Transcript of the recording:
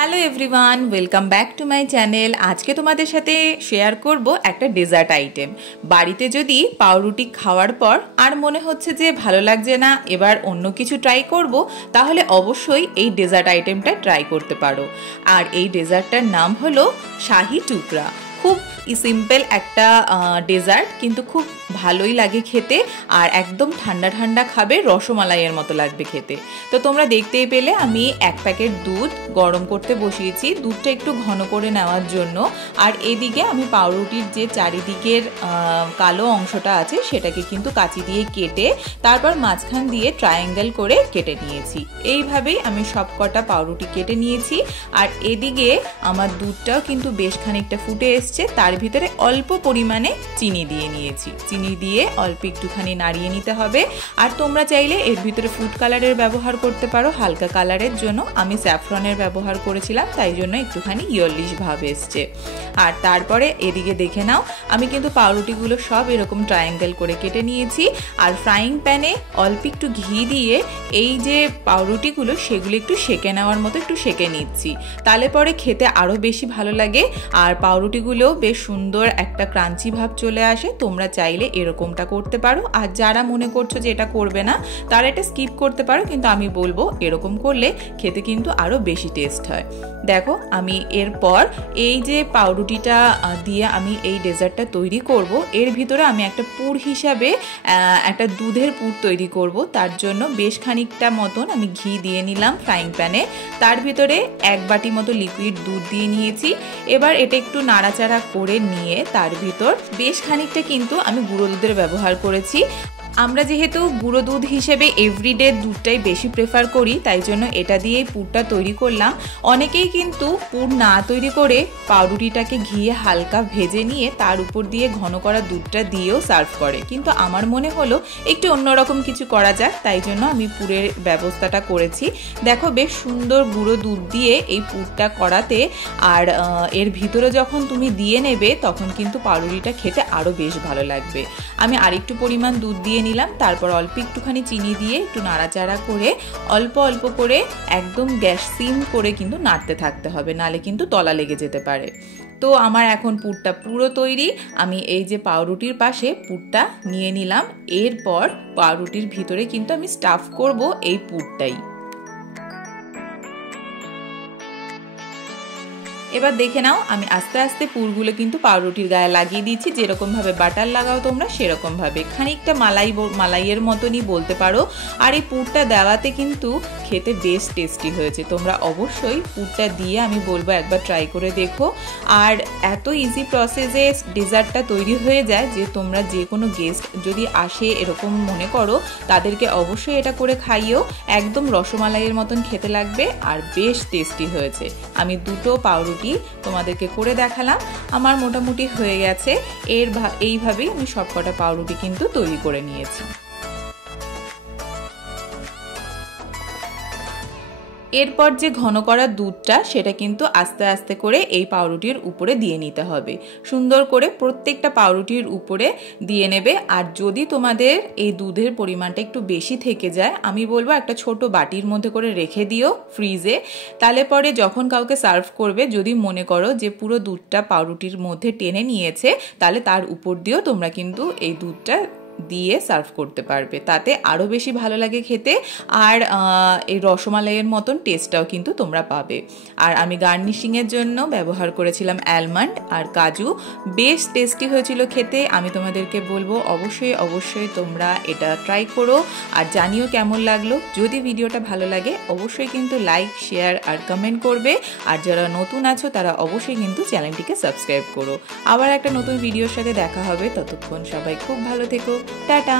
Hello everyone, welcome back to my channel. আজকে তোমাদের সাথে শেয়ার করব একটা ডেজার্ট আইটেম। বাড়িতে যদি পাউরুটি খাওয়ার পর আর মনে হচ্ছে যে ভালো লাগছে না, এবার অন্য কিছু ট্রাই করব, তাহলে অবশ্যই এই ডেজার্ট আইটেমটা ট্রাই করতে পারো। আর এই ডেজার্টটার নাম হলো শাহি টুকরা। খুব সিম্পল একটা ডেজার্ট, কিন্তু খুব ভালোই লাগে খেতে, আর একদম ঠান্ডা ঠান্ডা খাবে, রসমালাইয়ের মতো লাগবে খেতে। তো তোমরা দেখতেই পেলে আমি 1 প্যাকেট দুধ গরম করতে বসিয়েছি, দুধটা একটু ঘন করে নেওয়ার জন্য। আর এদিকে আমি পাউরুটির যে চারিদিকের কালো অংশটা আছে সেটাকে কিন্তু কাঁচি দিয়ে কেটে তারপর মাঝখান দিয়ে ট্রায়াঙ্গেল করে কেটে নিয়েছি। এইভাবেই আমি সব কটা পাউরুটি কেটে নিয়েছি। আর এদিকে আমার দুধটাও কিন্তু বেশ খানিকটা ফুটে এসছে, তার ভিতরে অল্প পরিমাণে চিনি দিয়ে নিয়েছি। চিনি দিয়ে অল্প একটুখানি নাড়িয়ে নিতে হবে। আর তোমরা চাইলে এর ভিতরে ফুড কালারের ব্যবহার করতে পারো হালকা কালারের জন্য। আমি স্যাফরনের ব্যবহার করেছিলাম, তাই জন্য একটুখানি ইয়েলিশ ভাব এসছে। আর তারপরে এদিকে দেখে নাও, আমি কিন্তু পাউরুটিগুলো সব এরকম ট্রায়াঙ্গেল করে কেটে নিয়েছি। আর ফ্রাইং প্যানে অল্প একটু ঘি দিয়ে এই যে পাউরুটিগুলো সেগুলো একটু সেঁকে নেওয়ার মতো একটু সেঁকে নিচ্ছি, তাহলে পরে খেতে আরও বেশি ভালো লাগে। আর পাউরুটিগুলোও বেশ সুন্দর একটা ক্রাঞ্চি ভাব চলে আসে। তোমরা চাইলে এরকমটা করতে পারো, আর যারা মনে করছো যে এটা করবে না তারা এটা স্কিপ করতে পারো, কিন্তু আমি বলবো এরকম করলে খেতে কিন্তু আরও বেশি টেস্ট হয়। দেখো, আমি এরপর এই যে পাউরুটিটা দিয়ে আমি এই ডেজার্টটা তৈরি করব, এর ভিতরে আমি একটা পুর হিসাবে একটা দুধের পুর তৈরি করব। তার জন্য বেশ খানিকটা মতন আমি ঘি দিয়ে নিলাম ফ্রাইং প্যানে, তার ভিতরে 1 বাটি মতো লিকুইড দুধ দিয়ে নিয়েছি। এবার এটা একটু নাড়াচাড়া করে নিয়ে তার ভিতর বেশ খানিকটা কিন্তু আমি গুঁড়ো দুধের ব্যবহার করেছি। আমরা যেহেতু গুঁড়ো দুধ হিসেবে এভরিডে দুধটাই বেশি প্রেফার করি, তাই জন্য এটা দিয়েই পুরটা তৈরি করলাম। অনেকেই কিন্তু পুর না তৈরি করে পাউরুটিটাকে ঘিয়ে হালকা ভেজে নিয়ে তার উপর দিয়ে ঘন করা দুধটা দিয়েও সার্ভ করে, কিন্তু আমার মনে হলো একটু অন্যরকম কিছু করা যাক, তাই জন্য আমি পুরের ব্যবস্থাটা করেছি। দেখো, বেশ সুন্দর গুঁড়ো দুধ দিয়ে এই পুরটা করাতে, আর এর ভিতরে যখন তুমি দিয়ে নেবে তখন কিন্তু পাউরুটিটা খেতে আরও বেশ ভালো লাগবে। আমি আরেকটু পরিমাণ দুধ দিয়ে নিলাম, তারপর অল্প একটুখানি চিনি দিয়ে একটু নাড়াচাড়া করে অল্প অল্প করে একদম গ্যাস সিম করে কিন্তু নাড়তে থাকতে হবে, নালে কিন্তু তলা লেগে যেতে পারে। তো আমার এখন পুরটা পুরো তৈরি। আমি এই যে পাউরুটির পাশে পুরটা নিয়ে নিলাম, এরপর পাউরুটির ভিতরে কিন্তু আমি স্টাফ করব এই পুরটাই। এবার দেখে নাও, আমি আস্তে আস্তে পুরগুলো কিন্তু পাউরুটির গায়ে লাগিয়ে দিচ্ছি। যেরকমভাবে বাটার লাগাও তোমরা সেরকমভাবে, খানিকটা মালাইয়ের মতনই বলতে পারো। আর এই পুরটা দেওয়াতে কিন্তু খেতে বেশ টেস্টি হয়েছে। তোমরা অবশ্যই পুরটা দিয়ে আমি বলবো একবার ট্রাই করে দেখো। আর এত ইজি প্রসেসে ডেজার্টটা তৈরি হয়ে যায় যে তোমরা যে কোনো গেস্ট যদি আসে এরকম মনে করো, তাদেরকে অবশ্যই এটা করে খাইও। একদম রসমালাইয়ের মতন খেতে লাগবে, আর বেশ টেস্টি হয়েছে। আমি দুটো পাউরুটি তোমাদেরকে করে দেখালাম, আমার মোটামুটি হয়ে গেছে। এইভাবেই আমি সবকটা পাউরুটি কিন্তু তৈরি করে নিয়েছি। এরপর যে ঘন করা দুধটা সেটা কিন্তু আস্তে আস্তে করে এই পাউরুটির উপরে দিয়ে নিতে হবে, সুন্দর করে প্রত্যেকটা পাউরুটির উপরে দিয়ে নেবে। আর যদি তোমাদের এই দুধের পরিমাণটা একটু বেশি থেকে যায়, আমি বলবো একটা ছোট বাটির মধ্যে করে রেখে দিও ফ্রিজে, তাহলে পরে যখন কাউকে সার্ভ করবে, যদি মনে করো যে পুরো দুধটা পাউরুটির মধ্যে টেনে নিয়েছে, তাহলে তার উপর দিয়েও তোমরা কিন্তু এই দুধটা দিয়ে সার্ভ করতে পারবে, তাতে আরও বেশি ভালো লাগে খেতে। আর এই রসমালাইয়ের মতন টেস্টটাও কিন্তু তোমরা পাবে। আর আমি গার্নিশিংয়ের জন্য ব্যবহার করেছিলাম অ্যালমন্ড আর কাজু, বেশ টেস্টি হয়েছিল খেতে। আমি তোমাদেরকে বলবো অবশ্যই অবশ্যই তোমরা এটা ট্রাই করো, আর জানিও কেমন লাগলো। যদি ভিডিওটা ভালো লাগে অবশ্যই কিন্তু লাইক, শেয়ার আর কমেন্ট করবে। আর যারা নতুন আছো তারা অবশ্যই কিন্তু চ্যানেলটিকে সাবস্ক্রাইব করো। আবার একটা নতুন ভিডিওর সাথে দেখা হবে, ততক্ষণ সবাই খুব ভালো থেকো। টাটা।